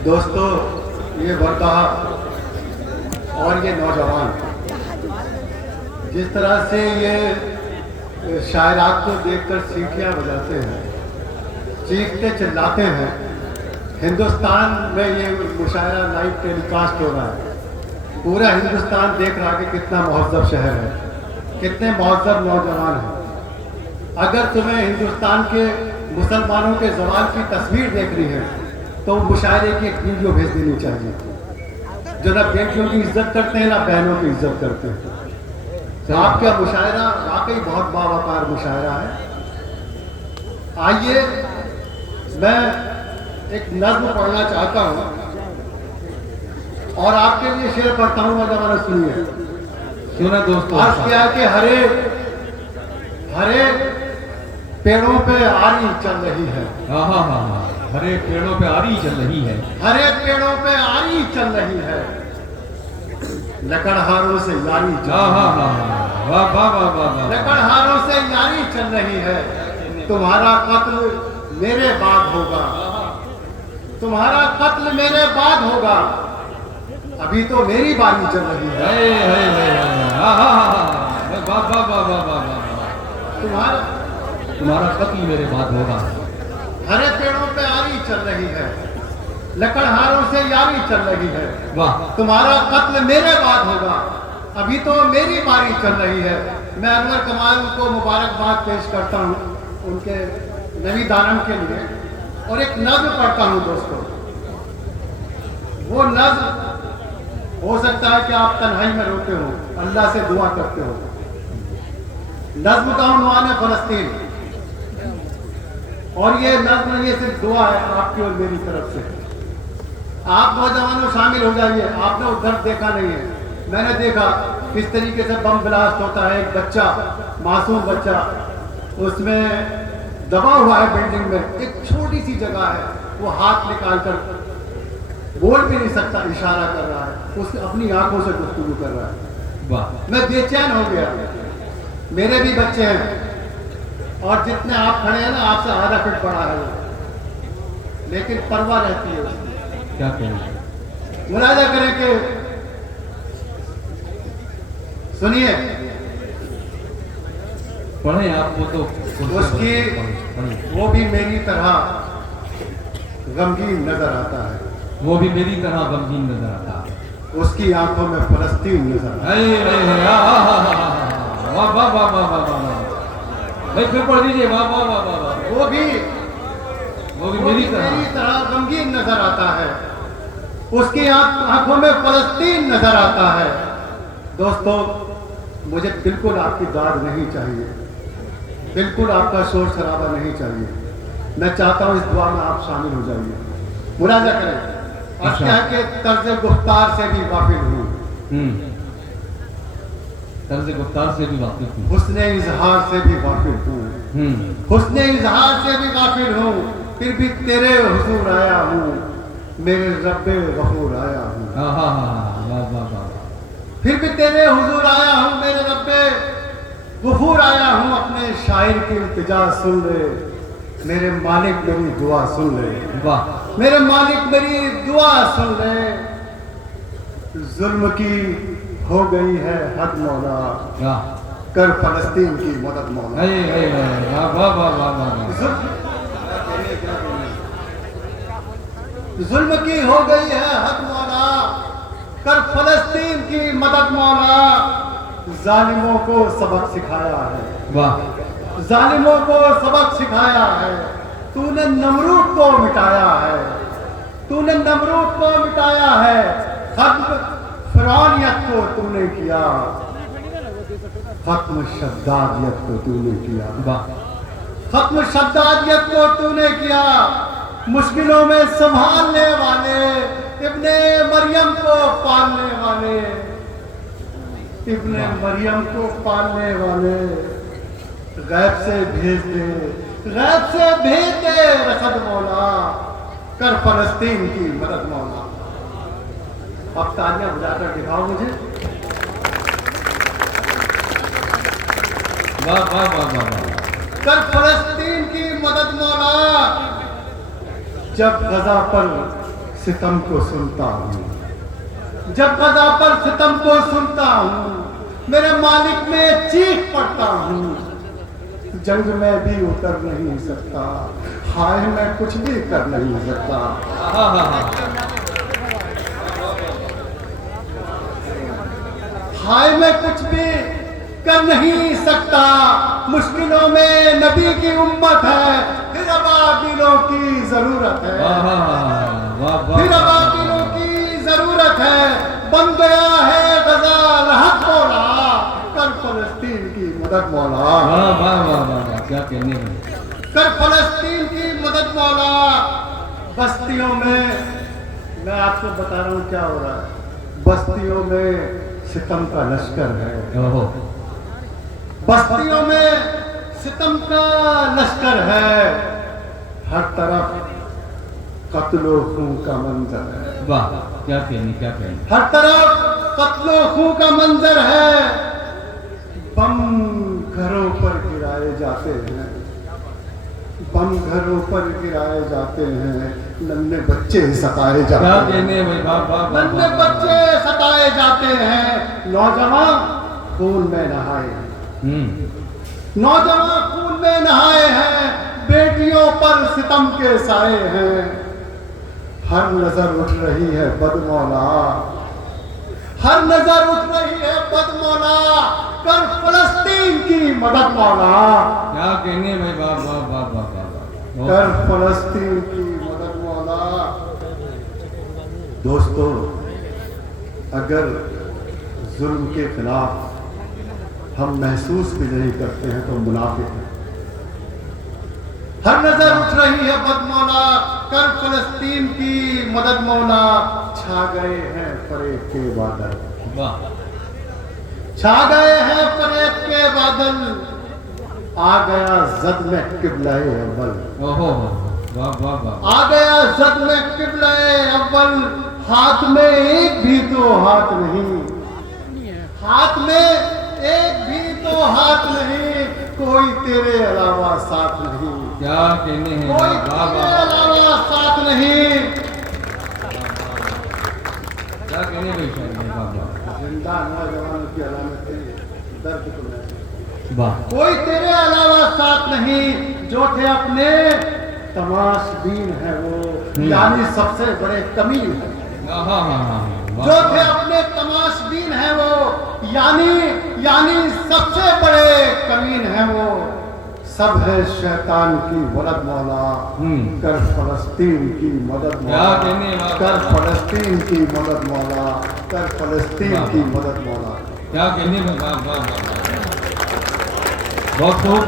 दोस्तों, ये वर्दा और ये नौजवान जिस तरह से ये शायरात को देखकर सीटियाँ बजाते हैं, चीखते चिल्लाते हैं। हिंदुस्तान में ये मुशायरा लाइव टेलीकास्ट हो रहा है, पूरा हिंदुस्तान देख रहा है कि कितना महज़्ज़ब शहर है, कितने महज़्ज़ब नौजवान हैं। अगर तुम्हें हिंदुस्तान के मुसलमानों के ज़वाल की तस्वीर देखनी है तो मुशायरे की एक वीडियो भेज देनी चाहिए, जो ना बेटियों की इज्जत करते हैं ना बहनों की इज्जत करते हैं। तो आपका मुशायरा वाकई बहुत बावकार मुशायरा है। आइए, मैं एक नज़्म पढ़ना चाहता हूँ और आपके लिए शेर पढ़ता हूँ। नौजवान सुनिए। सुना दोस्तों। आज क्या कि हरे पेड़ों पे आरी चल रही है। हाँ हाँ हाँ हाँ, हरे पेड़ों पे आरी चल रही है। हरे पेड़ों पे आरी चल रही है, लकड़हारों से यारी चल हाँ हाँ रही है। हाँ, वाह वाह वाह वाह वाह। लकड़हारों से यारी चल रही है। तुम्हारा कत्ल मेरे बाद होगा, तुम्हारा कत्ल मेरे बाद होगा, अभी तो मेरी बारी चल रही है। हाँ हाँ हाँ, वाह वाह वाह वाह वाह वाह। तुम्हारा कत्ल मेरे बाद होगा। हरे पेड़ों पे आरी चल रही है, लकड़हारों से यारी चल रही है। वाह। तुम्हारा कत्ल मेरे बाद होगा, अभी तो मेरी बारी चल रही है। मैं अनवर कमाल को मुबारकबाद पेश करता हूँ उनके नवी दानम के लिए, और एक नज़्म पढ़ता हूँ दोस्तों। वो नज़्म हो सकता है कि आप तन्हाई में रोते हो, अल्लाह से दुआ करते हो। नज़्म का उन्वान है फ़लस्तीन, और ये नज़्म ये सिर्फ दुआ है आपकी और मेरी तरफ से। आप नौजवानों शामिल हो जाइए। आपने वो दर्द देखा नहीं है, मैंने देखा किस तरीके से बम ब्लास्ट होता है। एक बच्चा, मासूम बच्चा, उसमें दबा हुआ है बिल्डिंग में, एक छोटी सी जगह है, वो हाथ निकाल कर बोल भी नहीं सकता, इशारा कर रहा है, उसने अपनी आंखों से गुफ्तगू कर रहा है। वाह। मैं बेचैन हो गया। मेरे भी बच्चे हैं, और जितने आप खड़े हैं ना, आपसे आधा फीट बड़ा है वो, लेकिन परवाह रहती है उसकी। क्या करें? मुलाजा करें कि सुनिए, पढ़े आपको तो उसकी वो भी मेरी तरह गमगीन नजर आता है, वो भी मेरी तरह गमगीन नजर आता है। उसकी आंखों में फलस्तीन नजर आता है। वाह वाह वाह वाह वाह वाह। भाई फिर पढ़ दीजिए। वाह वाह वाह वाह वाह। वो भी मेरी तरह गमगीन नजर आता है, उसकी आंखों में फलस्तीन नजर आता है। दोस्तों, मुझे बिल्कुल आपकी दाद नहीं चाहिए, बिल्कुल आपका शोर शराबा नहीं चाहिए। मैं चाहता हूँ इस दुआ में आप शामिल हो जाइए, मुलाजा करें। और क्या है कि तर्ज गुफ्तार से भी वाकिफ हूँ, तर्ज गुफ्तार से भी वाकिफ हूँ, हुस्ने इजहार से भी वाकिफ हूँ, हुस्ने इजहार से भी वाकिफ हूँ, फिर भी तेरे हुजूर आया हूँ, मेरे रब्बे गफूर आया हूँ। हाँ हाँ हाँ, वाह वाह वाह। फिर भी तेरे हुजूर आया हूँ, मेरे रब्बे गफूर आया हूँ। अपने शायर की इल्तिजा सुन ले, मेरे मालिक मेरी दुआ सुन ले। वाह। मेरे मालिक मेरी दुआ सुन ले। जुल्म की हो गई है हद मौला, कर फलस्तीन की मदद मौला। वाह वाह वाह वाह। जुल्म की हो गई है हद मौला, कर फलस्तीन की मदद मौला। जालिमों को सबक सिखाया है, वाह, जालिमों को सबक सिखाया है। तूने नमरूद को मिटाया है, तूने नमरूद को मिटाया है। खत्म फिरौनियत को तूने किया, खत्म शद्दादियत को तूने किया। वाह। खत्म शद्दादियत को तूने किया। मुश्किलों में संभालने वाले, इब्ने मरियम को पालने वाले, इब्ने मरियम को पालने वाले, गैब से भेज दे, गैब से भेज दे रसद मौला, कर फलस्तीन की मदद मौला। अब तालियां बजाकर दिखाओ मुझे। वाह वाह वाह वाह। कर फलस्तीन की मदद मौला। जब गजा पर सितम को सुनता हूँ, जब गजा पर सितम को सुनता हूँ, मेरे मालिक में चीख पड़ता हूँ। जंग में भी उतर नहीं सकता, हाय मैं कुछ भी कर नहीं सकता। हाय मैं कुछ भी कर नहीं सकता। मुश्किलों में नबी की उम्मत है, फिर अबाबिलों की जरूरत है। फिर अबाबिलों की जरूरत है। बन गया है गजा रहत मौला, कर फलस्तीन की मदद मौला। क्या कहने में, कर फलस्तीन की मदद मौला। बस्तियों में, मैं आपको बता रहा हूँ क्या हो रहा है। बस्तियों में सितम का लश्कर है। बस्तियों में सितम का लश्कर है। हर तरफ कत्लो खून का मंजर है। वाह, क्या कहने, क्या कहने। हर तरफ कत्लो खून का मंजर है। बम घरों पर गिराए जाते हैं, बम घरों पर गिराए जाते हैं। नन्हे बच्चे सताए जाते हैं। क्या कहने भाई, नन्हे बच्चे सताए जाते हैं। नौजवान खून में नहाए हैं। नौजवान खून में नहाए हैं। बेटियों पर सितम के साए हैं। हर नजर उठ रही है बदमौला, हर नजर उठ रही है बदमौला। कर फलस्तीन की मदद मौला। क्या कहने भाई, कर फलस्तीन की मदद मौला। दोस्तों, अगर जुल्म के खिलाफ हम महसूस भी नहीं करते हैं तो मुनाफिक हैं। हर नजर उठ रही है बदमौला, कर फलस्तीन की मदद मौला। छा गए हैं फरेब के बादल, छा गए हैं फरेब के बादल। आ गया जद में किबलाए अव्वल। आ गया जद में किबलाए अव्वल। हाथ में एक भी तो हाथ नहीं, हाथ में एक भी तो हाथ नहीं। कोई तेरे अलावा साथ नहीं। क्या कहने हैं, कोई तेरे अलावा साथ नहीं। क्या कहने भाई, जिंदा नौजवानों की अलामतें दर्द को महसूस। वाह, कोई तेरे अलावा साथ नहीं। जो थे अपने तमाशबीन है वो, यानी सबसे बड़े कमीन है। जो थे अपने तमाशबीन है वो, यानी सबसे बड़े कमीन है वो। सब है शैतान की वलद मौला। कर फलस्तीन की मदद मौला। कर फलस्तीन की मदद मौला। कर फलस्तीन की मदद मौला। क्या कहने में, बहुत खूब।